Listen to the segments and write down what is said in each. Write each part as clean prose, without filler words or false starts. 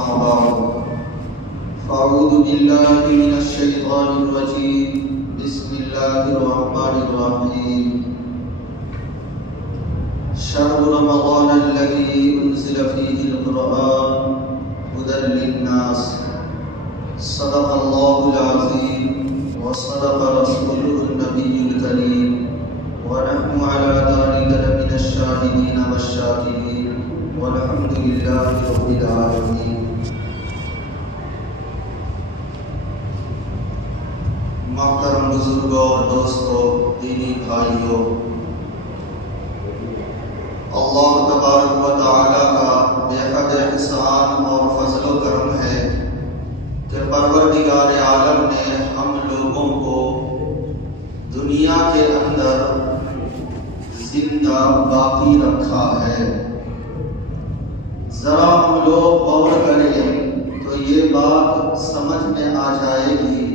أما بعد فأعوذ بالله من الشيطان الرجيم بسم الله الرحمن الرحيم شهر رمضان الذي أنزل فيه القرآن هدى للناس صدق الله العظيم وصدق رسوله النبي الكريم ونحن على ذلك لمن الشاهدين والشاكرين والحمد لله رب العالمين. محترم بزرگوں اور دوستوں، دینی بھائیوں، اللہ تبارک و تعالی کا بے حد احسان اور فضل و کرم ہے کہ پروردگار عالم نے ہم لوگوں کو دنیا کے اندر زندہ باقی رکھا ہے. ذرا ہم لوگ غور کریں تو یہ بات سمجھ میں آ جائے گی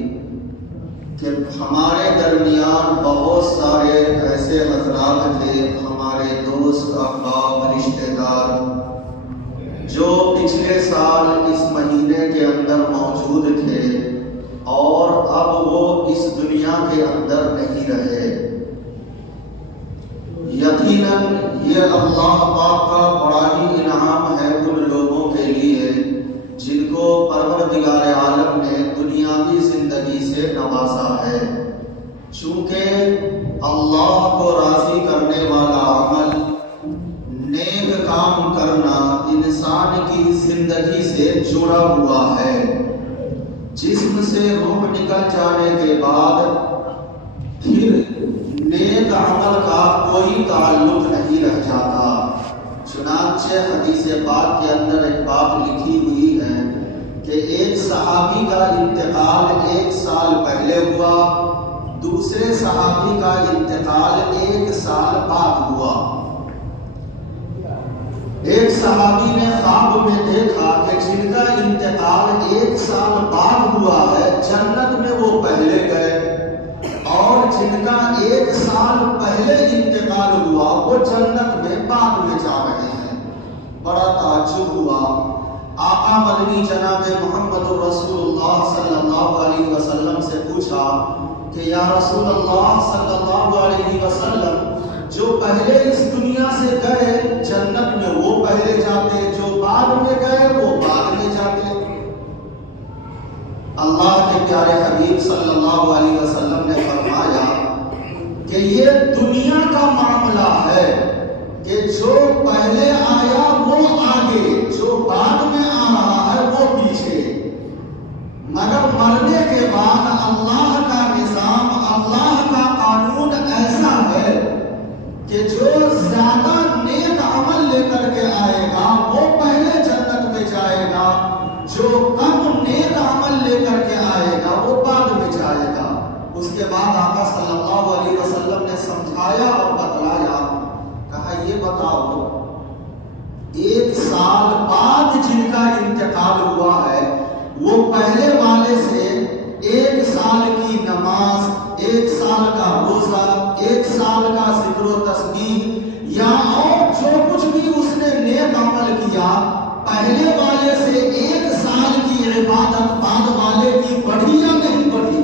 کہ ہمارے درمیان بہت سارے ایسے حضرات تھے، ہمارے دوست احباب رشتہ دار، جو پچھلے سال اس مہینے کے اندر موجود تھے اور اب وہ اس دنیا کے اندر نہیں رہے. یقیناً یہ اللہ پاک کا بڑا ہی انعام ہے ان لوگوں کے لیے جن کو پروردگار عالم نے دنیاوی زندگی سے نوازا ہے. چونکہ اللہ کو راضی کرنے والا عمل، نیک کام کرنا انسان کی زندگی سے جڑا ہوا ہے. جسم سے روح نکل جانے کے بعد پھر نیک عمل کا کوئی تعلق نہیں رہ جاتا. چنانچہ حدیث پاک کے اندر ایک بات لکھی ہوئی ہے کہ ایک صحابی کا انتقال 1 سال پہلے ہوا، دوسرے صحابی کا انتقال 1 سال بعد ہوا. ایک صحابی نے خواب میں دیکھا کہ جن کا انتقال 1 سال بعد ہوا ہے جنت میں وہ پہلے گئے، اور جن کا 1 سال پہلے انتقال ہوا وہ جنت میں بعد میں جا رہے ہیں. بڑا تعجب ہوا. آقا مدنی جناب محمد رسول اللہ صلی اللہ علیہ وسلم سے پوچھا کہ یا رسول اللہ صلی اللہ علیہ وسلم، جو پہلے اس دنیا سے گئے جنت میں وہ پہلے جاتے، جو بعد میں گئے وہ بعد میں جاتے. اللہ کے پیارے حبیب صلی اللہ علیہ وسلم نے فرمایا کہ یہ دنیا کا معاملہ ہے کہ جو پہلے آیا وہ آگے، جو بعد میں آ رہا ہے وہ پیچھے. مگر مرنے کے بعد اللہ کا نظام، اللہ کا قانون ایسا ہے کہ جو زیادہ نیک عمل لے کر کے آئے گا وہ پہلے جنت میں جائے گا، جو کم نیک عمل لے کر کے آئے گا وہ بعد میں جائے گا. اس کے بعد آقا صلی اللہ علیہ وسلم نے سمجھایا اور بتلایا، کہا یہ بتاؤ 1 سال بعد جن کا انتقال ہوا ہے وہ پہلے والے سے 1 سال کی نماز، 1 سال کا روزہ، 1 سال کا ذکر و تسبیح یا اور جو کچھ بھی اس نے نیک عمل کیا، پہلے والے سے 1 سال کی عبادت بعد والے کی بڑھی یا نہیں بڑھی؟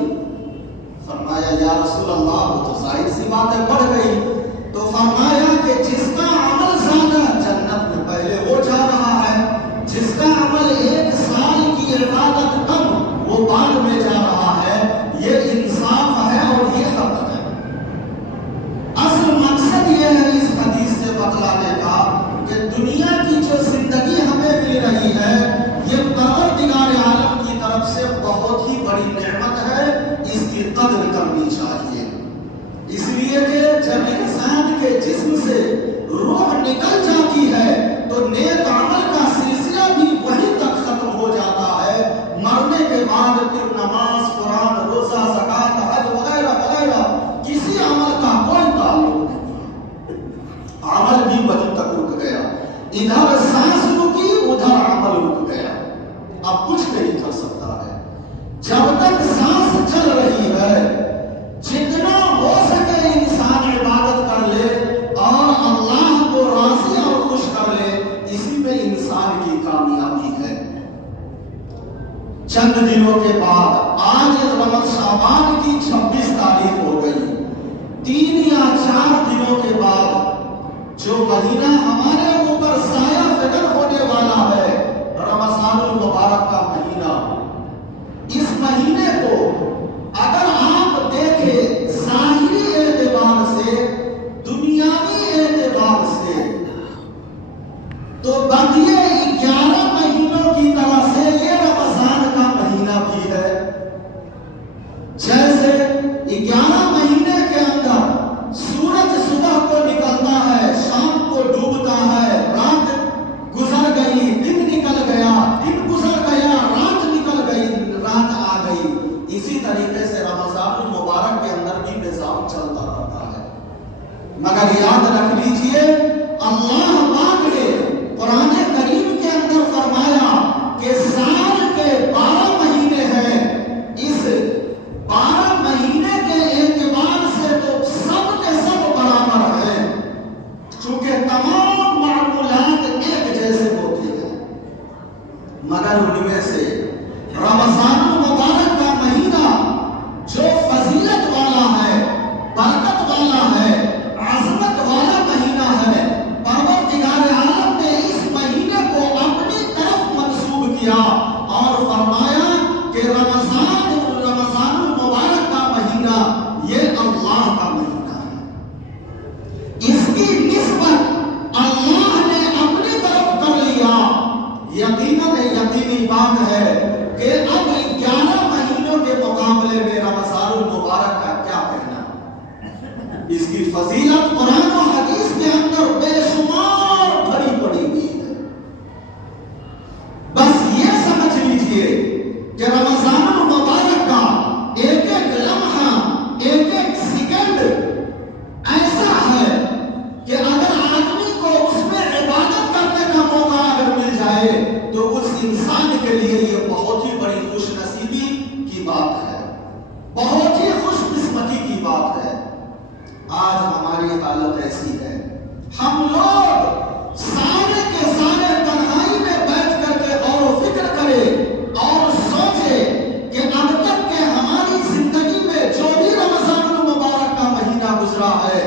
فرمایا یا رسول اللہ وہ تو ظاہر سی بات ہے بڑھ گئی. تو فرمایا کہ جس کا عمل زیادہ جنت میں پہلے وہ جا رہا ہے، جس کا عمل 1 سال کی عبادت کم وہ بعد میں جا رہا ہے. یہ انصاف ہے اور یہ حق ہے. اصل مقصد یہ ہے اس حدیث سے بتلانے کا کہ دنیا کی جو زندگی ہمیں مل رہی ہے یہ پروردگار عالم کی طرف سے بہت ہی بڑی نعمت ہے. اس کی قدر کرنی چاہیے. اس لیے کہ جب انسان کے جسم سے روح نکل جاتی ہے تو نیک عمل کا سلسلہ بھی وہیں تک ختم ہو جاتا ہے. مرنے کے بعد پھر نماز، قرآن، روزہ، زکات، حج وغیرہ وغیرہ کسی عمل کا کوئی تعلق نہیں. عمل بھی وہیں تک رک گیا. ادھر سانس رکی، ادھر عمل رک گیا. اب کچھ نہیں کر سکتا ہے. جب تک سانس چل رہی ہے جتنا ہو سکے انسان عبادت کر لے اور اللہ کو راضی اور خوش کر لے، اسی میں انسان کی کامیابی ہے. چند دنوں کے بعد آج رمضان شعبان کی 26 تاریخ ہو گئی، 3 یا 4 دنوں کے بعد جو مہینہ ہمارے اوپر سایہ فکر ہونے والا ہے، رمضان المبارک کا مہینہ، اس مہینے کو اگر آپ دیکھیں ظاہری اعتبار سے، دنیاوی اعتبار سے، تو بقیہ 11 مہینوں کی طرح سے یہ رمضان کا مہینہ بھی ہے۔ جیسے 11 مہینے کے اندر سورج صبح کو نکلتا ہے، شام کو ڈوبتا ہے، رات گزر گئی، دن نکل گیا، دن گزر گیا، رات نکل گئی، رات آ گئی، اسی طریقے سے رمضان المبارک کے اندر بھی نظام چلتا رہتا ہے۔ مگر یاد رکھ لیجئے، اللہ پاک نے قرآن کریم کے اندر فرمایا کہ سال کے 12 مہینے ہیں، اس 12 مہینے کے اعتبار سے تو سب کے سب برابر ہیں، چونکہ تمام معمولات ایک جیسے ہوتے ہیں، مگر ان میں سے رمضان المبارک کا مہینہ جو فضیلت والا ہے، برکت والا ہے، عظمت والا مہینہ ہے، پروردگار عالم نے اس مہینے کو اپنی طرف منسوب کیا اور فرمایا کہ رمضان المبارک کا مہینہ یہ اللہ کا مہینہ ہے، اس کی نسبت اللہ نے اپنی طرف کر لیا۔ یقیناً یقینی بات ہے کہ اب 11 مہینوں کے مقابلے میں رمضان المبارک کا کیا کہنا، اس کی فضیلت قرآن و حدیث کے اندر بے شمار بھری پڑی ہوئی ہے۔ بس یہ سمجھ لیجئے کہ رمضان المبارک کا ایک ایک لمحہ، ایک ایک سیکنڈ ایسا ہے کہ اگر آدمی کو اس میں عبادت کرنے کا موقع اگر مل جائے تو اس انسان کے لیے یہ بہت ہی بڑی خوش نصیبی کی بات ہے، بہت ہی خوش قسمتی کی بات ہے۔ آج ہماری حالت ایسی ہے، ہم لوگ سارے کے سارے تنہائی میں بیٹھ کر کے غور و فکر کریں اور سوچیں کہ اب تک کے ہماری زندگی میں جو بھی رمضان المبارک کا مہینہ گزرا ہے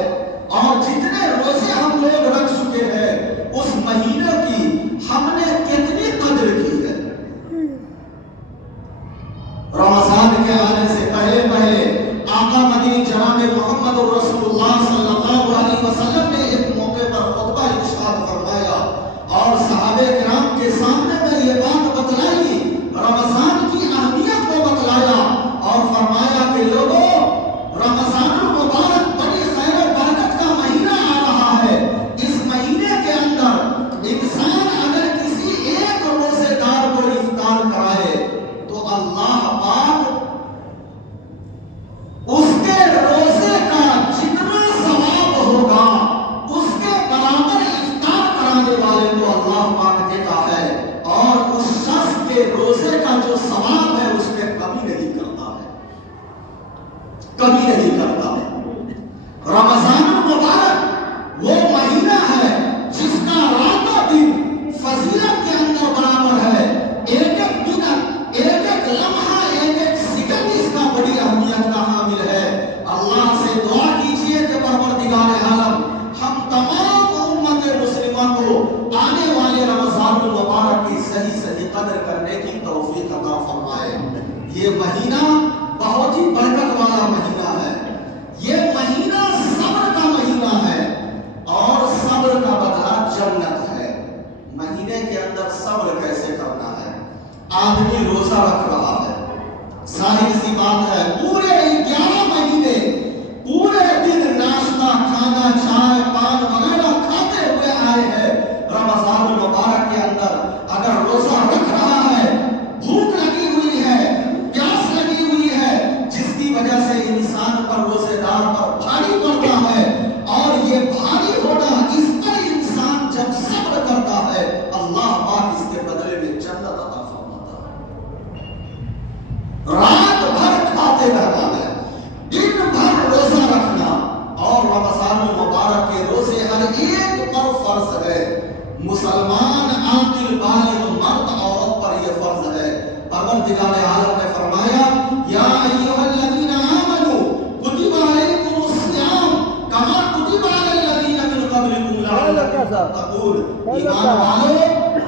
اور جتنے روزے ہم لوگ رکھ چکے ہیں، اس مہینے کی ہم نے کتنی قدر کی ہے۔ رمضان کے آنے سے پہلے آقا مدنی جناب محمد رسول اللہ صلی اللہ علیہ وسلم نے ایک موقع پر خطبہ ارشاد فرمایا اور صحابہ کرام کے سامنے میں یہ بات بتلائی، رمضان کی اہمیت کو بتلایا اور فرمایا کہ لوگوں، رمضان المبارک بڑی خیر و برکت کا مہینہ آ رہا ہے، اس مہینے کے اندر انسان اگر کسی ایک روزے دار کو افطار کرائے تو اللہ پاک اس کے روزے کا جتنا ثواب ہوگا اس کے برابر افطار کرانے والے کو اللہ پاک دیتا ہے، اور اس شخص کے روزے کا جو ثواب ہے اس میں کمی نہیں کرتا ہے، کمی نہیں کرتا۔ رمضان المبارک وہ مہینہ ہے جس کا رات و دن فضیلت کے اندر برابر ہے، ایک ایک منٹ، ایک ایک لمحہ، ایک ایک سیکنڈ اس کا بڑی اہمیت کا حامل ہے۔ اللہ سے دعا کیجئے کہ پروردگار عالم ہم تمام امت مسلمہ کو آنے والے رمضان المبارک کی صحیح صحیح قدر کرنے کی توفیق عطا فرمائے۔ یہ مہینہ بہت ہی برکت والا مہینہ ہے، یہ مہینہ صبر کا مہینہ ہے اور صبر کا بدلہ جنت ہے۔ مہینے کے اندر صبر کیسے کرنا ہے؟ آدمی روزہ رکھ رہا ہے، ظاہر سی بات ہے پورے 11 مہینے پورے دن ناشتہ، کھانا، چائے، پان وغیرہ کھاتے ہوئے آئے ہیں، رمضان المبارک کے اندر اگر روزہ رکھ رہا ہے، بھوک لگی ہوئی ہے، پیاس لگی ہوئی ہے، جس کی وجہ سے انسان پر، روزے دار پر بھاری پڑتا ہے، اور یہ بھاری ہونا اس پر انسان جب صبر کرتا ہے اللہ پاک اس کے بدلے میں جنت عطا فرماتا ہے۔ رات بھر کھاتے رہنا ہے، دن بھر روزہ رکھنا، اور رمضان المبارک کے روزے ہر ایک پر فرض ہے، مسلمان عاقل بالغ مرد عورت پر یہ فرض ہے۔ پروردگار عالم نے فرمایا یا ایھا الذین آمنوا کتب علیکم الصیام کما کتب علی الذین من قبلکم لعلکم تتقون، ایمان والو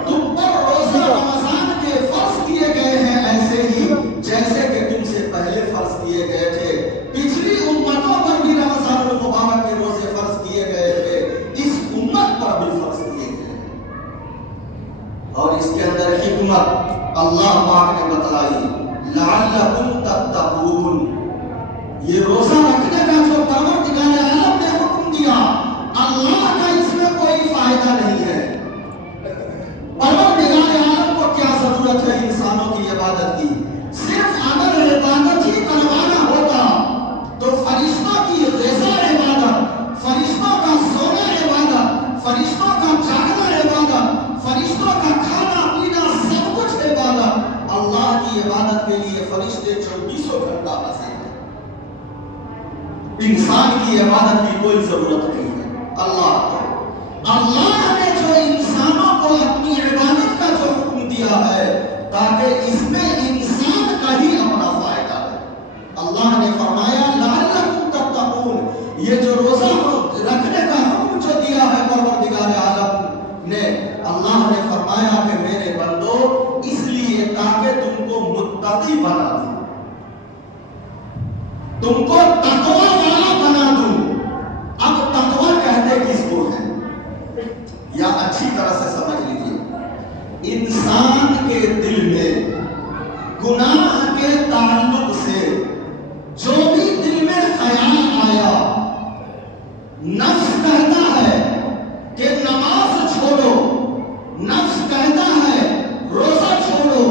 تم پر روزہ رمضان کے فرض کیے گئے ہیں ایسے ہی جیسے کہ تم سے پہلے فرض کیے گئے تھے، پچھلی امتوں پر بھی رمضان المبارک کے روزے فرض کیے گئے تھے، اس امت پر بھی فرض کیے گئے، اور اس کے اندر حکمت اللہ پاک نے بتلائی لعلکم تتقون، یہ روزہ رکھنے کا جو پروردگار عالم نے حکم دیا اللہ کا اس میں کوئی فائدہ نہیں ہے۔ پروردگار عالم کو کیا ضرورت ہے انسانوں کی عبادت کی؟ صرف اگر عبادت ہی کروانا ہوتا تو فرشتوں کی غذا عبادت، فرشتوں کا سونا عبادت، فرشتوں کا جاگنا عبادت، فرشتوں کا کھانا پینا سب کچھ عبادت، اللہ کی عبادت کے لیے فرشتے 24 گھنٹہ حاضر ہیں، انسان کی عبادت کی کوئی ضرورت نہیں ہے۔ اللہ نے جو انسانوں کو اپنی عبادت کا جو حکم دیا ہے تاکہ اس میں انسان کا ہی اپنا فائدہ ہے، اللہ نے فرمایا لعلکم تتقون، یہ جو روزہ رکھنے کا حکم جو دیا ہے پروردگار عالم نے، اللہ نے فرمایا کہ میرے بندو اس لیے تاکہ تم کو متقی بنا دوں، تم کو تقوی والا بنا دوں۔ اب تقوی کہتے کس کو ہے یا اچھی طرح سے سمجھ لیجیے، انسان کے دل میں گناہ کے تعلق سے جو بھی دل میں خیال آیا، نفس کہتا ہے کہ نماز چھوڑو، نفس کہتا ہے روزہ چھوڑو،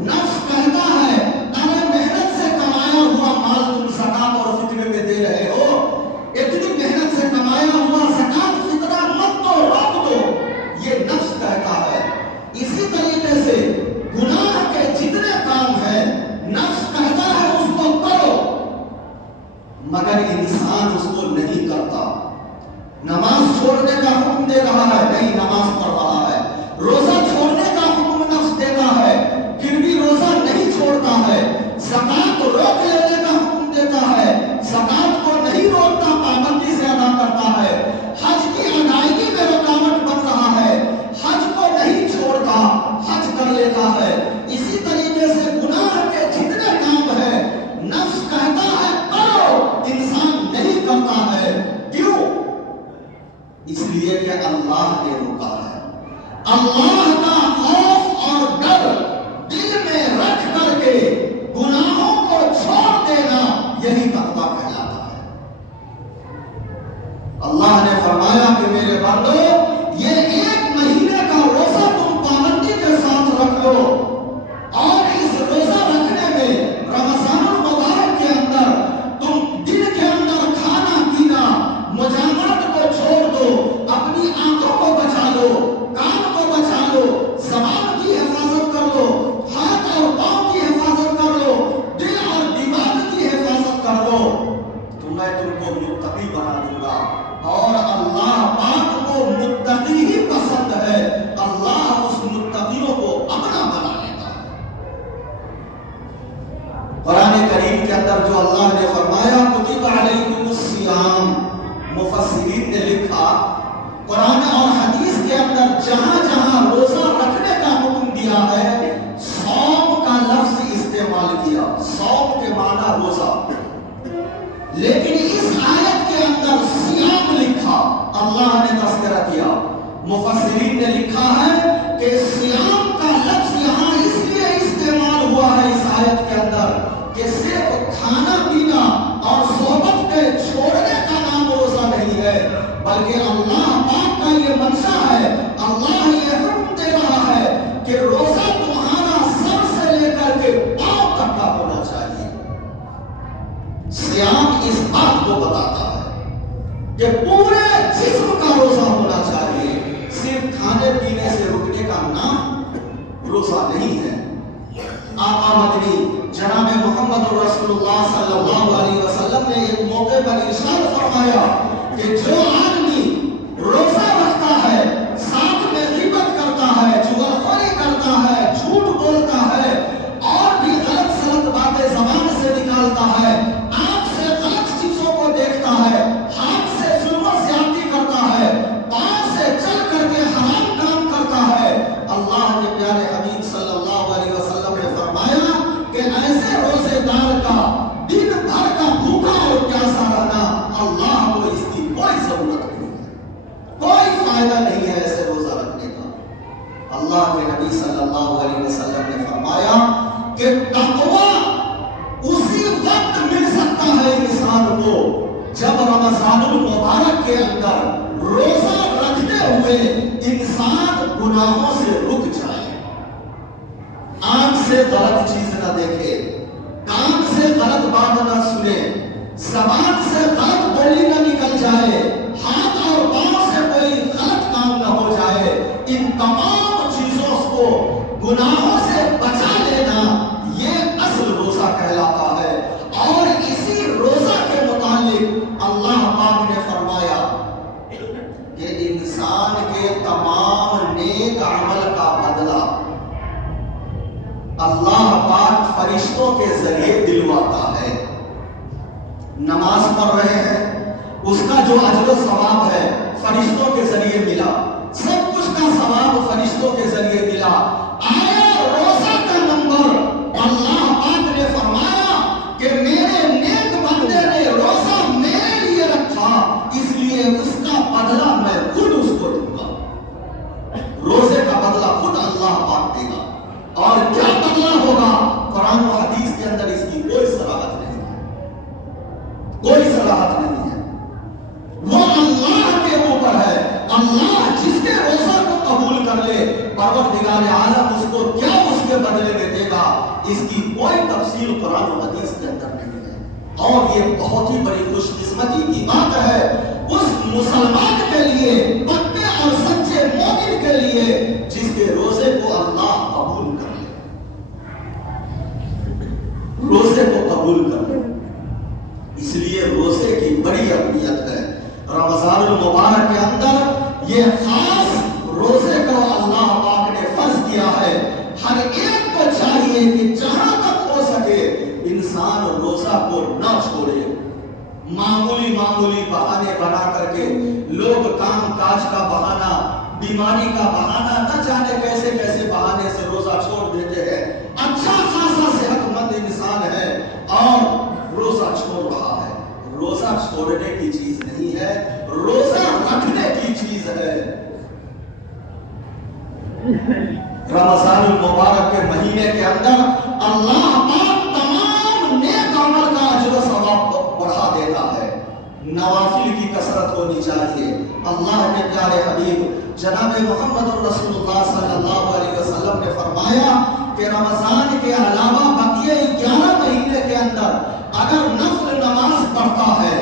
نفس کہتا ہے ارے محنت سے کمایا ہوا مال تم زکات اور فطرے میں دے رہے ہو، اتنی محنت سے کمایا ہوا زکات فطرہ مت دو، روک دو، یہ نفس کہتا ہے۔ اسی طریقے سے گناہ کے جتنے کام ہیں نفس کہتا ہے اس کو کرو، مگر انسان اس کو نہیں کرتا۔ نماز چھوڑنے کا حکم دے رہا ہے، نہیں نماز پڑھ رہا ہے، روزہ چھوڑنے کا حکم نفس دیتا ہے پھر بھی روزہ نہیں چھوڑتا ہے، زکات روک لینے کا حکم دیتا ہے، زکات کو نہیں روکتا، پابندی سے ادا کرتا ہے، حج کی ادائیگی میں رکاوٹ بن رہا ہے، حج کو نہیں چھوڑتا، حج کر لیتا ہے۔ اسی طریقے سے گناہ کے جتنے کام ہیں نفس کہتا ہے کرو، انسان نہیں کرتا ہے، کیوں؟ اس لیے کہ اللہ نے روکا ہے۔ اللہ کا خوف اور ڈر دل میں رکھ کر کے گناہوں کو چھوڑ دینا یہی تقویٰ کہلاتا ہے۔ اللہ نے فرمایا کہ میرے بندو یہ 1 مہینے کا روزہ تم پابندی کے ساتھ رکھ لو، اور اس روزہ رکھنے میں رمضان المبارک کے اندر تم دن کے اندر کھانا پینا مجامعت کو چھوڑ دو، اپنی آنکھوں کو بچا لو، کان کو بچا لو، زبان کی حفاظت کر لو، ہاتھ اور پاؤں کی حفاظت کر لو، دل اور دماغ کی حفاظت کر لو، تو میں تم کو متقی بنا دوں گا۔ اور اللہ پاک کو متقی ہی پسند ہے، اللہ اس متقیوں کو اپنا بنا لیتا ہے۔ قرآن کریم کے اندر جو اللہ نے فرمایا کتب علیکم الصیام، مفسرین نے لکھا قرآن اور حدیث کے اندر جہاں جہاں روزہ رکھنے کا حکم دیا ہے صوم کا لفظ استعمال کیا، صوم کے معنی روزہ، لیکن اس آیت کے اندر صیام لکھا، اللہ نے تذکرہ کیا، مفسرین نے لکھا ہے کہ صیام کا لفظ یہاں اس لیے استعمال ہوا ہے اس آیت کے اندر کہ صرف کھانا پینا اور صحبت کے چھوڑنے کا نام روزہ نہیں ہے، بلکہ اللہ پاک کا یہ منشا ہے، اللہ یہ حکم دے رہا ہے کہ روزہ تمہارا سر سے لے کر کے پاؤں تک کا ہونا چاہیے۔ صیام اس بات کو بتاتا ہے کہ پورے جسم کا روزہ ہونا چاہیے، صرف کھانے پینے سے رکنے کا نام روزہ نہیں ہے۔ آقا مدنی جناب محمد رسول اللہ صلی اللہ علیہ وسلم نے ایک موقع پر ارشاد فرمایا کہ جو آدمی روزہ رکھتا ہے، ساتھ میں غیبت کرتا ہے، چغلخوری کرتا ہے، جھوٹ بولتا ہے اور اللہ کے نبی صلی اللہ علیہ وسلم نے فرمایا کہ تقویٰ اسی وقت مل سکتا ہے انسان کو جب رمضان المبارک کے اندر روزہ رکھتے ہوئے انسان گناہوں سے رک جائے، آنکھ سے غلط چیز نہ دیکھے، کان سے غلط بات نہ سنے، زبان سے غلط بولی نہ نکل جائے، ہاتھ اور پاؤں سے کوئی غلط کام نہ ہو جائے، ان تمام چیزوں کو گناہوں سے بچا لینا یہ اصل روزہ کہلاتا ہے۔ اور اسی روزہ کے متعلق اللہ پاک نے فرمایا کہ انسان کے تمام نیک عمل کا بدلہ اللہ پاک فرشتوں کے ذریعے دلواتا ہے۔ نماز پڑھ رہے ہیں، اس کا جو اجر و ثواب ہے فرشتوں کے ذریعے ملا، سب کچھ کا ثواب فرشتوں کے ذریعے ملا۔ آیا روزہ کا نمبر اللہ پاک نے فرمایا کہ میرے نیک بندے نے روزہ میرے لیے رکھا، اس لیے اس کا بدلہ میں خود اس کو دوں گا۔ روزے کا بدلہ خود اللہ پاک دے گا، اور کیا بدلہ ہوگا قرآن و حدیث کے اندر اس کی کوئی صراحت نہیں ہے، کوئی صراحت نہیں ہے، وہ اللہ کے اوپر ہے۔ اللہ جس کے روزہ کو قبول کر لے پروردگار عالم اس کو کیا اس کے بدلے میں دے گا، اس کی کوئی تفصیل قرآن و حدیث کے اندر نہیں ہے۔ اور یہ بہت ہی بڑی خوش قسمتی کی بات ہے اس مسلمان کے لیے، پکے اور سچے مومن کے لیے جس کے روزے کو اللہ قبول کر لے، روزے کو قبول کر لے۔ اس لیے روزے کی بڑی اہمیت ہے۔ رمضان المبارک کے اندر یہ خاص روزے کو اللہ پاک نے فرض کیا ہے۔ ہر ایک کو چاہیے کہ جہاں تک ہو سکے انسان روزہ کو نہ چھوڑے۔ معمولی بہانے بنا کر کے لوگ کام کاج کا بہانہ، بیماری کا بہانہ، نہ جانے کیسے کیسے بہانے سے روزہ چھوڑ دیتے ہیں۔ اچھا خاصا صحت مند انسان ہے اور روزہ چھوڑ رہا ہے۔ روزہ چھوڑنے کی چیز نہیں ہے، روزہ رکھنے کی چیز ہے۔ رمضان المبارک کے مہینے کے اندر اللہ پاک تمام نیک عمل کا اجر و ثواب بڑھا دیتا ہے۔ نوافل کی کثرت ہونی چاہیے۔ اللہ کے پیارے حبیب جناب محمد رسول اللہ صلی اللہ علیہ وسلم نے فرمایا کہ رمضان کے علاوہ بقیہ 11 مہینے کے اندر اگر نفل نماز پڑھتا ہے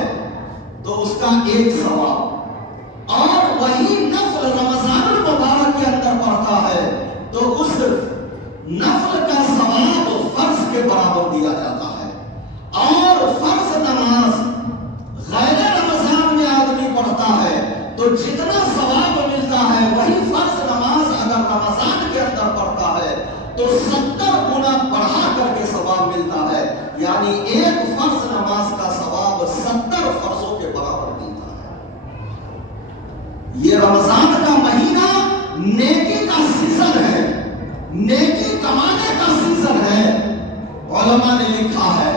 تو اس کا ایک ثواب، اور وہی نفل رمضان المبارک کے اندر پڑھتا ہے تو اس نفل کا ثواب فرض کے برابر دیا جاتا ہے۔ اور فرض نماز غیر رمضان میں آدمی پڑھتا ہے تو جتنا ثواب ملتا ہے وہی فرض نماز اگر رمضان کے اندر پڑھتا ہے تو 70 گنا بڑھا کر کے ثواب ملتا ہے، یعنی ایک فرض نماز کا ثواب 70 فرضوں کے برابر ملتا ہے۔ یہ رمضان کا مہینہ نیکی کا سیزن ہے، نیکی کمانے کا سیزن ہے۔ علماء نے لکھا ہے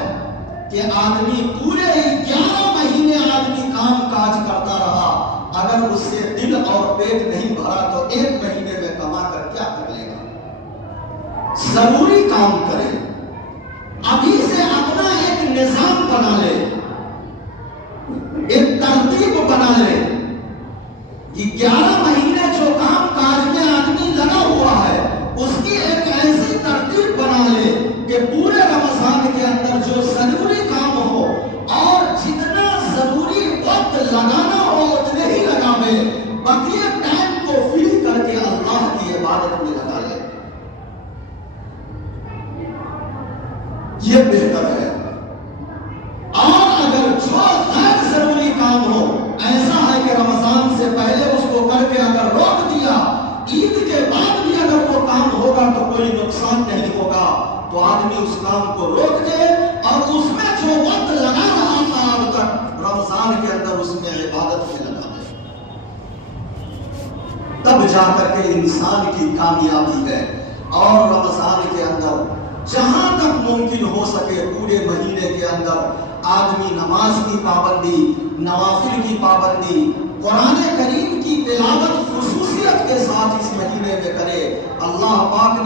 کہ آدمی پورے 11 مہینے آدمی کام کاج کرتا رہا، اگر اس سے دل اور پیٹ نہیں بھرا تو ایک مہینے میں کما کر کیا کر لے گا؟ ضروری کام کرے، ابھی سے اپنا ایک نظام بنا لے، ایک ترتیب بنا لے۔ یہ 11 مہینے جو کام کاج میں آدمی لگا ہوا ہے اس کی ایک ایسی ترتیب بنا لے کہ پورے رمضان کے اندر جو ضروری کام ہو اور جتنا ضروری وقت لگانا ہو اتنے ہی لگاوے، بقیہ ٹائم کو فری کر کے اللہ کی عبادت میں لگا لے، یہ بہتر ہے۔ اور اگر جو غیر ضروری کام ہو، ایسا ہے کہ رمضان سے پہلے اس کو کر کے اگر روک دیا، عید کے بعد بھی اگر وہ کام ہوگا تو کوئی نقصان نہیں ہوگا، تو آدمی اس کام کو روک دے اور اس میں جو وقت لگا رہا تھا اب تک رمضان کے اندر اس میں عبادت میں لگا دے، تب جا کر کے انسان کی کامیابی ہے۔ اور رمضان کے اندر جہاں تک ممکن ہو سکے پورے مہینے کے اندر آدمی نماز کی پابندی، نوافل کی پابندی، قرآن کریم کی تلاوت خصوصیت کے ساتھ اس مہینے میں کرے۔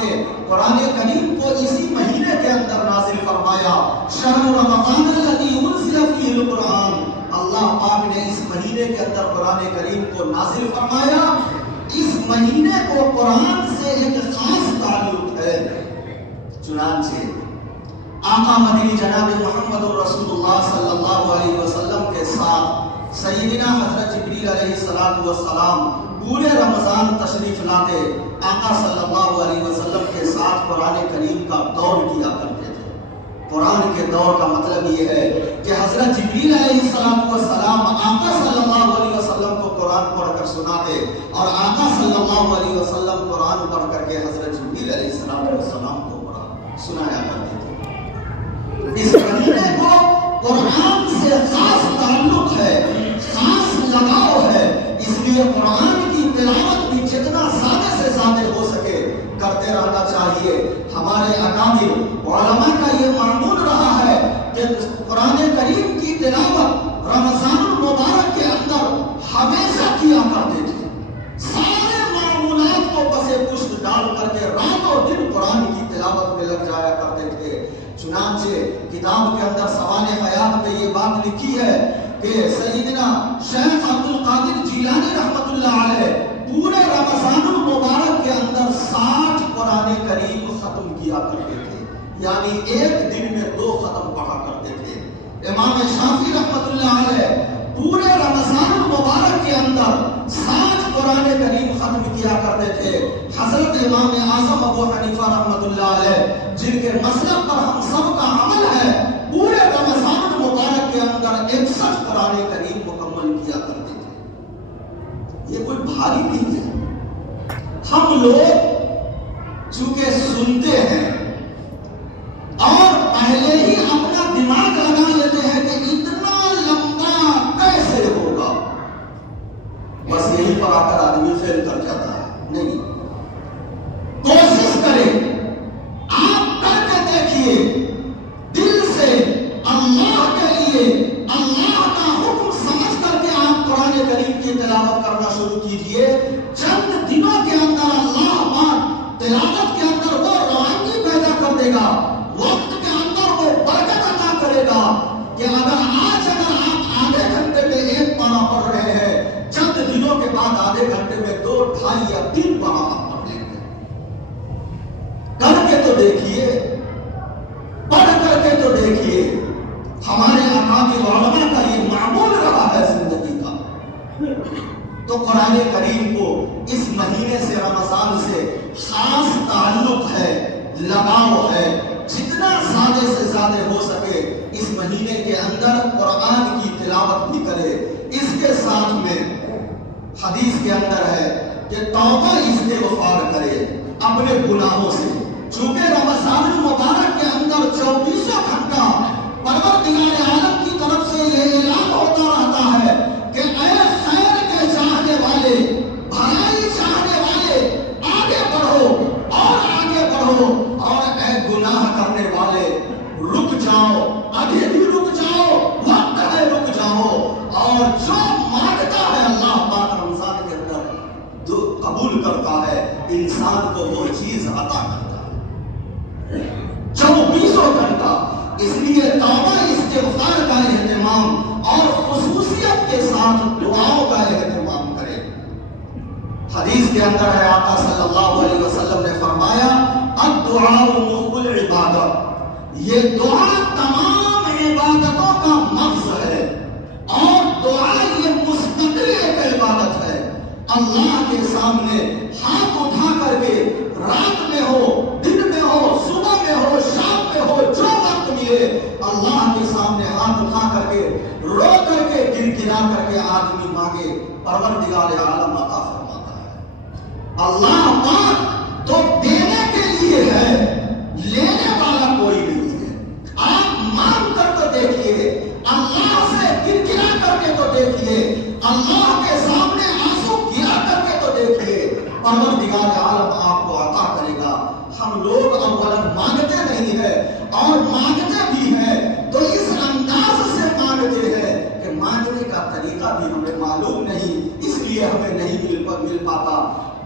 نے قرآن کریم کو اسی مہینے کے اندر نازل فرمایا. شہر رمضان الذی انزل فیہ القرآن. اللہ پاک نے اس مہینے کے اندر قرآن کریم کو نازل فرمایا. اس مہینے کو قرآن سے ایک خاص تعلق ہے. چنانچہ آقا مدنی جناب محمد رسول اللہ صلی اللہ علیہ وسلم کے ساتھ سیدنا حضرت جبریل علیہ السلام پورے رمضان تشریف لاتے. آقا صلی اللہ علیہ وسلم کے ساتھ قرآن کریم کا دور کیا کرتے تھے. قرآن کے دور کا مطلب یہ ہے کہ حضرت جبریل علیہ السلام آقا صلی اللہ علیہ وسلم کو قرآن پڑھ کر سناتے اور آقا صلی اللہ علیہ وسلم قرآن پڑھ کر کے حضرت جبریل علیہ السلام کو سنایا کرتے تھے. اس مہینے کو قرآن سے خاص تعلق ہے, خاص لگاؤ ہے. اس لیے قرآن کی تلاوت بھی جتنا زیادہ سے زیادہ ہو سکے کرتے رہنا چاہیے. ہمارے اکابر علماء کا یہ معمول رہا ہے کہ قرآن کریم کی تلاوت رمضان المبارک کے اندر ہمیشہ کیا کرتے تھے. سارے معمولات کو بس پشت ڈال کر کے راتوں دن قرآن کی تلاوت میں لگ جایا کرتے تھے. چنانچہ کتاب کے اندر سوال حیات میں یہ بات لکھی ہے کہ سیدنا شیخ عبد القادر جیلانی رحمۃ اللہ علیہ پورے رمضان المبارک کے اندر 60 قرآن کریم ختم کیا کرتے تھے. یعنی ایک دن میں 2 ختم پڑھا کرتے تھے. امام شافعی رحمۃ اللہ علیہ پورے رمضان المبارک کے اندر 60 قرآن کریم ختم کیا کرتے تھے. حضرت امام اعظم ابو حنیفہ رحمۃ اللہ علیہ جن کے مسلک پر ہم سب کا عمل ہے پورے رمضان المبارک کے اندر 61 قرآن کریم مکمل کیا کرتے تھے. یہ کوئی بھاری نہیں ہے. ہم لوگ چونکہ سنتے ہیں اور پہلے ہی اپنا دماغ لگا لیتے ہیں کہ اتنا لمبا کیسے ہوگا, بس یہی پر آ کر آدمی فیل کر جاتا ہے. نہیں, کوشش کریں, آپ کر کے دیکھیے, دل سے اللہ کے لیے اللہ کا حکم سمجھ کر کے آپ قرآن کریم کی تلاوت کرنا شروع کیجئے. چند دنوں کے اندر اللہ پاک تلاوت کے اندر وہ روانی پیدا کر دے گا, وقت کے اندر وہ برکت عطا کرے گا کہ اگر آپ آدھے گھنٹے میں 1 پارہ پڑھ رہے ہیں, چند دنوں کے بعد آدھے گھنٹے میں 2, 2.5 یا 3 پارہ آپ پڑھ لیں گے. کر کے تو دیکھیے, پڑھ کر کے تو دیکھیے. ہمارے اکابر علماء کا یہ معمول رہا ہے زندگی کا. تو قرآن کریم کو اس مہینے سے رمضان سے خاص تعلق ہے, لگاؤ ہے. جتنا زیادہ سے زیادہ ہو سکے اس مہینے کے اندر قرآن کی تلاوت بھی کرے. اس کے ساتھ میں حدیث کے اندر ہے کہ توبہ استغفار کرے اپنے گناہوں سے. چونکہ رمضان المبارک کے اندر 24 گھنٹہ پروردگار عالم کی طرف سے یہ اعلان ہوتا رہتا ہے کہ اے خیر کے چاہنے والے, بھلائی چاہنے والے, آگے بڑھو اور آگے بڑھو, اور اے گناہ کرنے والے رک جاؤ, ابھی بھی رک جاؤ, وقت ہے رک جاؤ. اور جو مانگتا ہے اللہ پاک رمضان کے اندر جو قبول کرتا ہے, انسان کو وہ چیز عطا کرتا ہے 24 گھنٹہ. اس لیے توبہ استغفار کا اہتمام اور خصوصیت کے ساتھ دعاؤں کا اہتمام کرے. حدیث کے اندر ہے آقا صلی اللہ علیہ وسلم نے فرمایا الدعاء مخ العبادت, یہ دعا تمام عبادتوں کا مغز ہے اور دعا یہ مستقل ایک عبادت ہے. اللہ کے سامنے ہاتھ اٹھا کر کے رات میں ہو, دن میں ہو, صبح میں ہو, شام میں ہو, جو وقت ملے اللہ کے سامنے ہاتھ اٹھا کر کے رو کر کے گڑگڑا کر کے آدمی مانگے, پروردگار عالم عطا فرماتا ہے. اللہ پاک تو دینے کے لیے ہے, لینے والا کوئی نہیں ہے. آپ مانگ کر تو دیکھیے, اللہ سے گڑگڑا کر کے تو دیکھیے, اللہ کے سامنے آنسو گرا کر کے تو دیکھیے, پروردگار عالم آپ کو عطا کرے گا. ہم لوگ اولا مانگتے نہیں ہیں اور مانگتے بھی ہیں تو اس انداز سے مانگتے ہیں کہ مانگنے کا طریقہ بھی ہمیں معلوم نہیں, اس لیے ہمیں نہیں مل پاتا.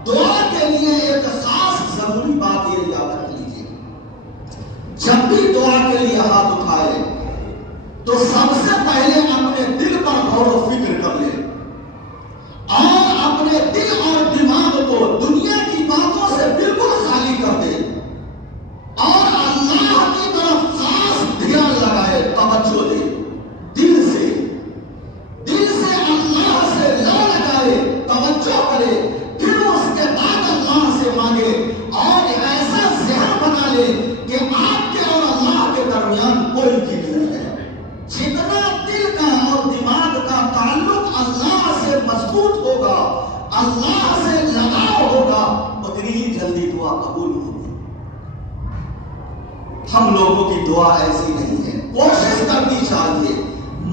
دعا کے لیے ایک خاص ضروری بات یہ قبول ہوگی. ہم لوگوں کی دعا ایسی نہیں ہے. کوشش کرنی چاہیے,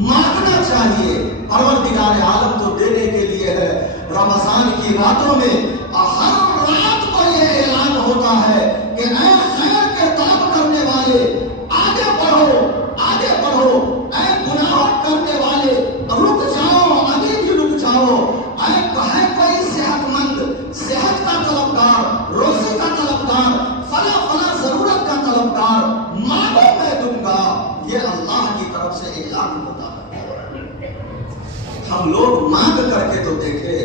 مانگنا چاہیے. پروردگار عالم تو دینے کے لیے ہے. رمضان کی راتوں میں ہر رات کو یہ اعلان ہوتا ہے کہ اے خیر کے طلب کرنے والے آگے بڑھو, آگے بڑھو. اے گناہ کرنے والے رک جاؤ, ابھی بھی رک جاؤ. اے ہے کوئی صحت مند, صحت کا طلبگار, روزی کا طلبگار, فلاں فلاں ضرورت کا طلبگار, مانگو میں دوں گا. یہ اللہ کی طرف سے اعلان ہوتا ہے. ہم لوگ مانگ کر کے تو دیکھے.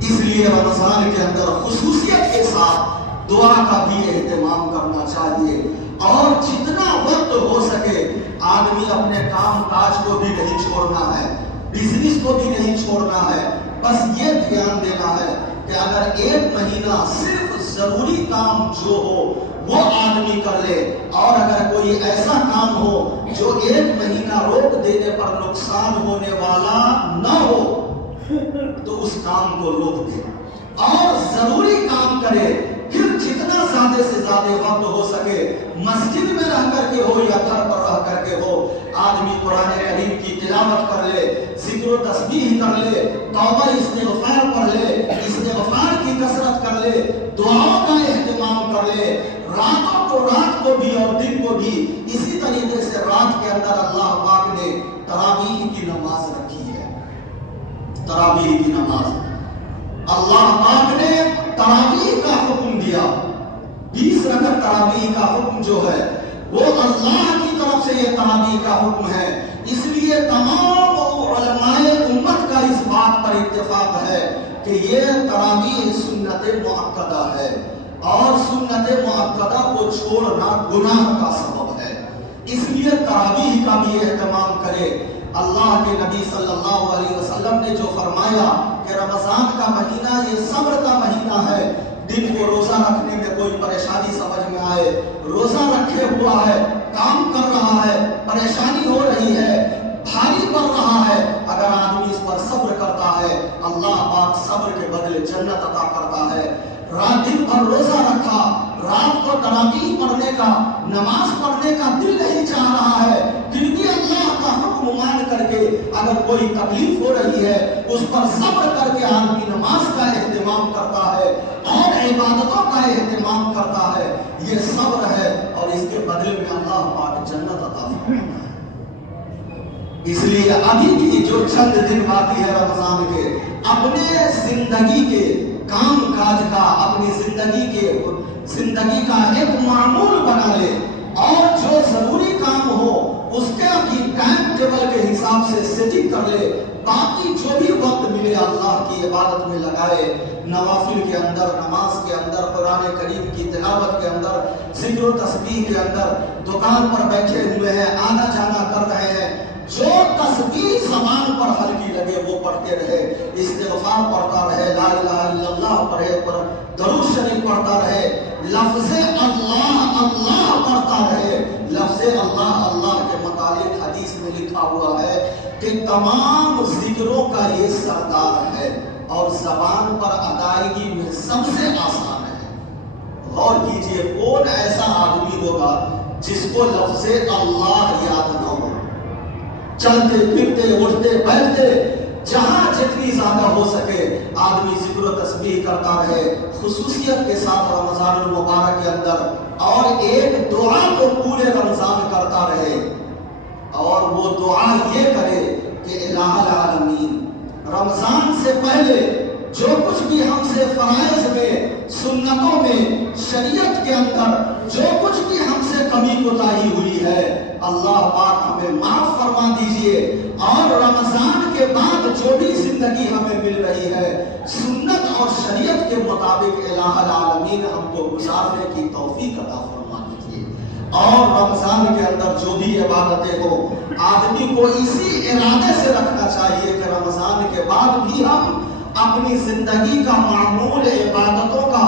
اس لیے رمضان کے اندر خصوصیت کے ساتھ دعا کا بھی اہتمام کرنا چاہیے. اور جتنا وقت ہو سکے آدمی اپنے کام کاج کو بھی نہیں چھوڑنا ہے, بزنس کو بھی نہیں چھوڑنا ہے. بس یہ دھیان دینا ہے کہ اگر ایک مہینہ صرف ضروری کام جو ہو وہ آدمی کر لے, اور اگر کوئی ایسا کام ہو جو ایک مہینہ روک دینے پر نقصان ہونے والا نہ ہو تو اس کام کو روک دے اور ضروری کام کرے. پھر جتنا زیادہ سے زیادہ وقت ہو سکے مسجد میں رہ کر کے ہو یا گھر پر رہ کر کے ہو, آدمی قرآن کریم کی تلاوت کر لے, ذکر و تسبیح کر لے, توبہ استغفار پڑھ لے, استغفار کی کثرت کر لے, دعاؤں کا اہتمام کر لے. رات کو بھی اور دن کو بھی اسی طریقے سے رات کے اندر اللہ پاک نے تراویح کی نماز رکھی ہے. تراویح کی نماز اللہ پاک نے تراویح کا حکم دیا. 20 رکعت تراویح کا حکم جو ہے وہ اللہ کی طرف سے یہ تراویح کا حکم ہے. اس لیے تمام علماء امت کا اس بات پر اتفاق ہے کہ یہ تراویح سنت مؤکدہ ہے, اور سنت مؤکدہ کو چھوڑنا گناہ کا سبب ہے. اس لیے تراویح کا بھی اہتمام کرے. اللہ کے نبی صلی اللہ علیہ وسلم نے جو فرمایا کہ رمضان کا مہینہ یہ صبر کا مہینہ ہے. دن کو روزہ رکھنے میں کوئی پریشانی سمجھ میں آئے, روزہ رکھے ہوا ہے, کام کر رہا ہے, پریشانی ہو رہی ہے, بھاری پڑ رہا ہے, اگر آدمی اس پر صبر کرتا ہے اللہ پاک صبر کے بدلے جنت عطا کرتا ہے. رات دن پر روزہ رکھا, رات کو تراویح پڑھنے کا, نماز پڑھنے کا دل نہیں چاہ رہا ہے, پھر بھی اللہ کا حکم مان کر کے اگر کوئی تکلیف ہو رہی ہے اس پر صبر کر کے آدمی نماز کا اہتمام کرتا ہے اور عبادتوں کا اہتمام کرتا ہے, یہ صبر ہے اور اس کے بدلے میں اللہ پاک جنت عطا فرماتا ہے. اس لیے ابھی بھی جو چند دن باقی ہے رمضان کے, اپنے زندگی کے کام کاج کا, اپنی زندگی کا ایک معمول بنا لے, اور جو ضروری کام ہو اس کے بھی ٹائم ٹیبل کے حساب سے سیٹنگ کر لے. باقی جو بھی وقت ملے اللہ کی عبادت میں لگائے, نوافل کے اندر, نماز کے اندر, قرآن کریم کی تلاوت کے اندر, ذکر و تسبیح کے اندر. دکان پر بیٹھے ہوئے ہیں, آنا جانا کر رہے ہیں, جو تسبیح زبان پر ہلکی لگے وہ پڑھتے رہے, استغفار پڑھتا رہے, لا الہ الا اللہ پڑھے, درود شریف پڑھتا رہے, لفظ اللہ اللہ پڑھتا رہے. لفظ اللہ اللہ کے متعلق حدیث میں لکھا ہوا ہے کہ تمام ذکروں کا یہ سردار ہے اور زبان پر ادائیگی میں سب سے آسان ہے. غور کیجئے, کون ایسا آدمی ہوگا جس کو لفظ اللہ یاد نہ ہو. چلتے پھرتے اٹھتے بیٹھتے جہاں جتنی زیادہ ہو سکے آدمی ذکر و تسبیح کرتا رہے, خصوصیت کے ساتھ رمضان المبارک کے اندر, اور ایک دعا کو پورے رمضان کرتا رہے, اور وہ دعا یہ کرے کہ الہ العالمین رمضان سے پہلے جو کچھ بھی ہم سے فرائض میں, سنتوں میں, شریعت کے اندر جو کچھ بھی ہم سے کمی کوتاہی ہوئی ہے اللہ پاک ہمیں معاف فرما دیجئے, اور رمضان کے بعد جو بھی زندگی ہمیں مل رہی ہے سنت اور شریعت کے مطابق الہ العالمین ہم کو گزارنے کی توفیق عطا فرما دیجئے. اور رمضان کے اندر جو بھی عبادتیں ہو آدمی کو اسی ارادے سے رکھنا چاہیے کہ رمضان کے بعد بھی ہم اپنی زندگی کا معمول عبادتوں کا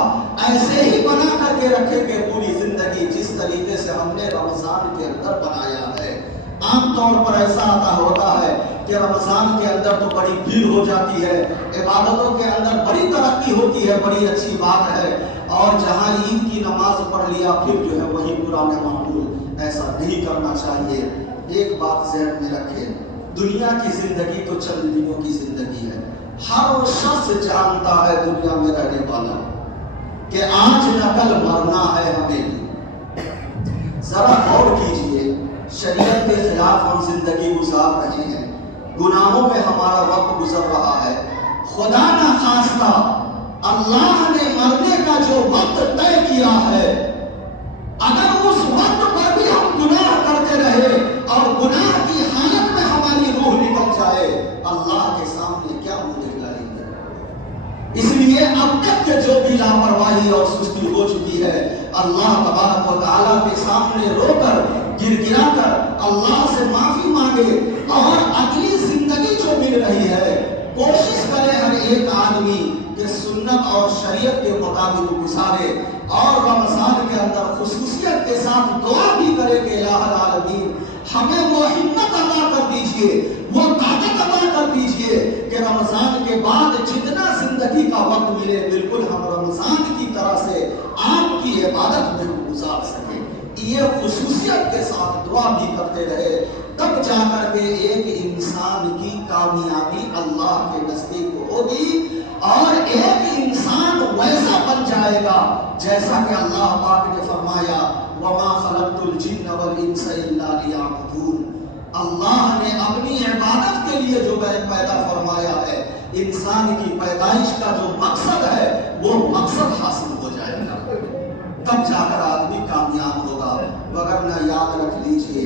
ایسے ہی بنا کر کے رکھیں کہ پوری زندگی جس طریقے سے ہم نے رمضان کے اندر بنایا ہے. عام طور پر ایسا آتا ہوتا ہے کہ رمضان کے اندر تو بڑی بھیڑ ہو جاتی ہے, عبادتوں کے اندر بڑی ترقی ہوتی ہے, بڑی اچھی بات ہے, اور جہاں عید کی نماز پڑھ لیا پھر جو ہے وہی پرانا معمول، ایسا نہیں کرنا چاہیے۔ ایک بات ذہن میں رکھیں، دنیا کی زندگی تو چند دنوں کی زندگی ہے۔ ہر شخص جانتا ہے دنیا میں رہنے والا کہ آج نہ کل مرنا ہے ہمیں۔ ذرا غور کیجئے، شریعت کے خلاف ہم زندگی گزار رہے ہیں، گناہوں میں ہمارا وقت گزر رہا ہے۔ خدا نہ خواستہ اللہ نے مرنے کا جو وقت طے کیا ہے، اگر اس وقت پر بھی ہم گناہ کرتے رہے اور گناہ کی حالت میں ہماری روح نکل جائے، اللہ کے سامنے کیا منہ دکھلائیں گے؟ اس لیے اب تک کے جو بھی لاپرواہی اور سستی ہو چکی ہے، اللہ تبارک و تعالیٰ کے سامنے رو کر گر گرا کر اللہ سے معافی مانگے، اور اگلی زندگی جو مل رہی ہے کوشش کرے ہر ایک آدمی کہ سنت اور شریعت کے مطابق گزارے، اور رمضان کے اندر خصوصیت کے ساتھ دعا بھی کرے کہ الہ العالمین ہمیں وہ ہمت عطا کر دیجئے، وہ طاقت عطا کر دیجئے کہ رمضان کے بعد جتنا زندگی کا وقت ملے بالکل ہم رمضان کی طرح سے آپ کی عبادت میں گزار سکیں۔ یہ خصوصیت کے ساتھ دعا بھی کرتے رہے، تب جا کر کے ایک انسان کی کامیابی اللہ کے نزدیک ہوگی، اور ایک انسان ویسا بن جائے گا جیسا کہ اللہ پاک نے فرمایا وَمَا خَلَقْتُ الْجِنَّ وَالْإِنسَ إِلَّا لِيَعْبُدُونِ۔ اللہ نے اپنی عبادت کے لیے جو پیدا فرمایا ہے، انسان کی پیدائش کا جو مقصد ہے وہ مقصد حاصل ہو جائے گا، تب جا کر آدمی کامیاب ہوگا۔ وگرنہ یاد رکھ لیجئے،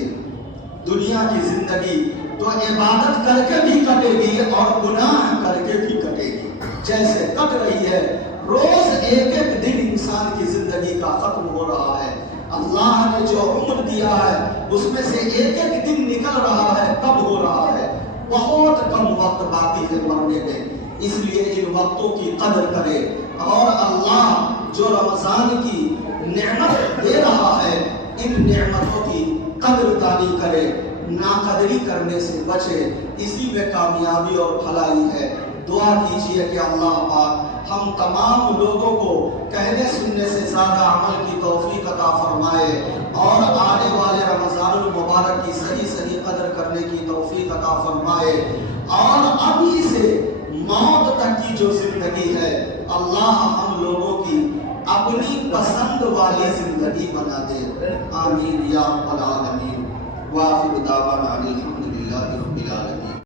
دنیا کی زندگی تو عبادت کر کے بھی کٹے گی اور گناہ کر کے بھی کٹے گی، جیسے کٹ رہی ہے روز ایک ایک دن انسان کی زندگی کا ختم ہو رہا ہے۔ اللہ نے جو عمر دیا ہے اس میں سے ایک ایک دن نکل رہا ہے، کب ہو رہا ہے؟ بہت کم وقت باقی ہے مرنے میں، اس لیے ان وقتوں کی قدر کرے، اور اللہ جو رمضان کی نعمت دے رہا ہے ان نعمتوں کی قدر دانی کرے، ناقدری کرنے سے بچے، اسی میں کامیابی اور بھلائی ہے۔ دعا کیجئے کہ اللہ پاک ہم تمام لوگوں کو کہنے سننے سے زیادہ عمل کی توفیق عطا فرمائے، اور آنے والے رمضان المبارک کی صحیح قدر کرنے کی توفیق عطا فرمائے، اور ابھی سے موت تک کی جو زندگی ہے اللہ ہم لوگوں کی اپنی پسند والی زندگی بنا دے۔ آمین یا رب العالمین۔ وآخر دعوانا الحمدللہ رب العالمین۔